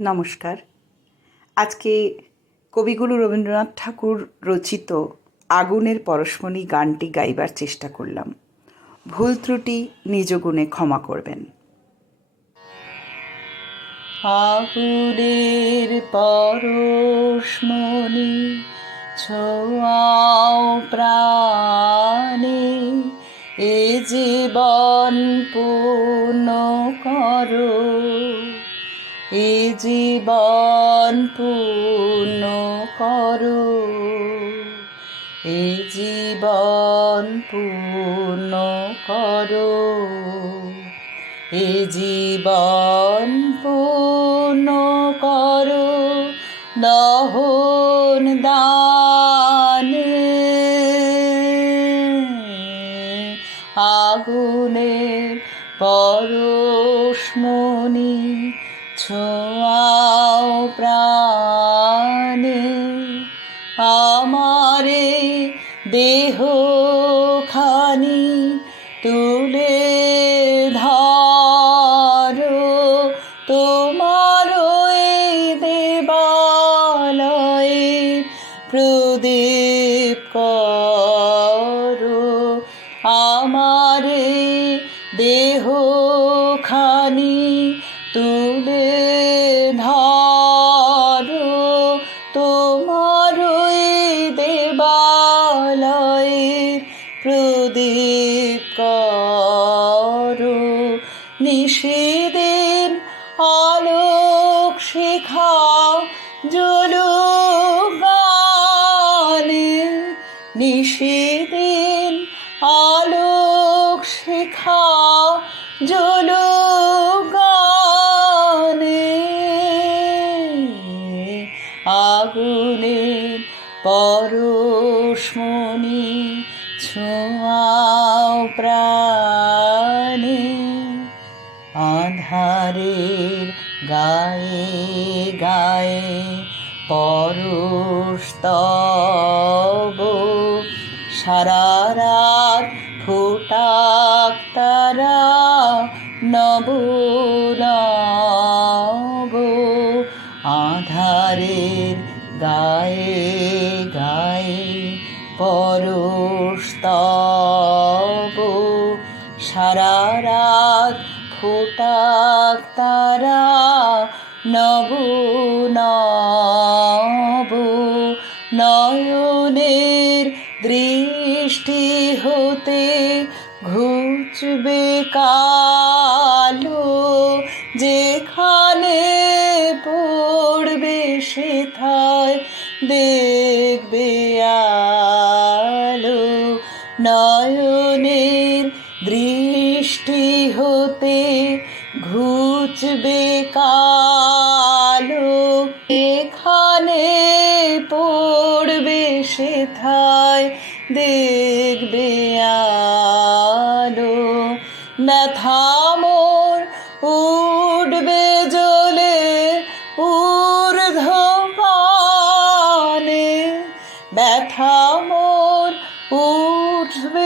নমস্কার। আজকে কবিগুরু রবীন্দ্রনাথ ঠাকুর রচিত আগুনের পরশমণি গানটি গাইবার চেষ্টা করলাম। ভুল ত্রুটি নিজ গুণে ক্ষমা করবেন। আগুনের পরশমণি ছোঁয়াও প্রাণে, এ জীবন পূর্ণ করো। এ জীবন পূর্ণ করো। এ জীবন পূর্ণ করো। এ জীবন পূর্ণ করো। দহন দানে আগুনের পরশমণি ছোঁয়াও প্রাণে, আমারে দেহ খানি তুলে ধরো। তোমার দেবালয়ে প্রদীপ করো। আমারে দেহ খানি তুলে করো নিষেধের আলোক শিখা জলগানে নিষেধের আলোক শিখা জলগানে আগুনের পরশমণি ছোঁয়াও প্রাণে আধারের গায়ে গায়ে পরশ তব সারা রাত ফোটাক তারা নব আধারের গায়ে গায়ে পরশ তব সারা রাত ফোটাক তারা নব নব নয়নের দৃষ্টি হতে ঘুচবে কালো যেখানে পড়বে সেথায় দেখবে আলো দৃষ্টি হতে ঘুচবে কালো। এখানে পড়বে সেথায় দেখবে আলো। ব্যথা মোর উঠবে জ্বলে ঊর্ধ্বপানে ব্যথা মোর উঠবে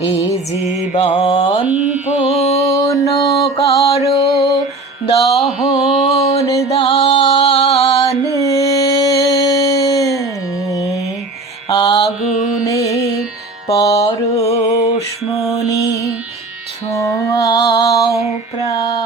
এ জীবন পূর্ণ করো দহন দানে। আগুনে পরশমণি ছোঁয়াও প্রা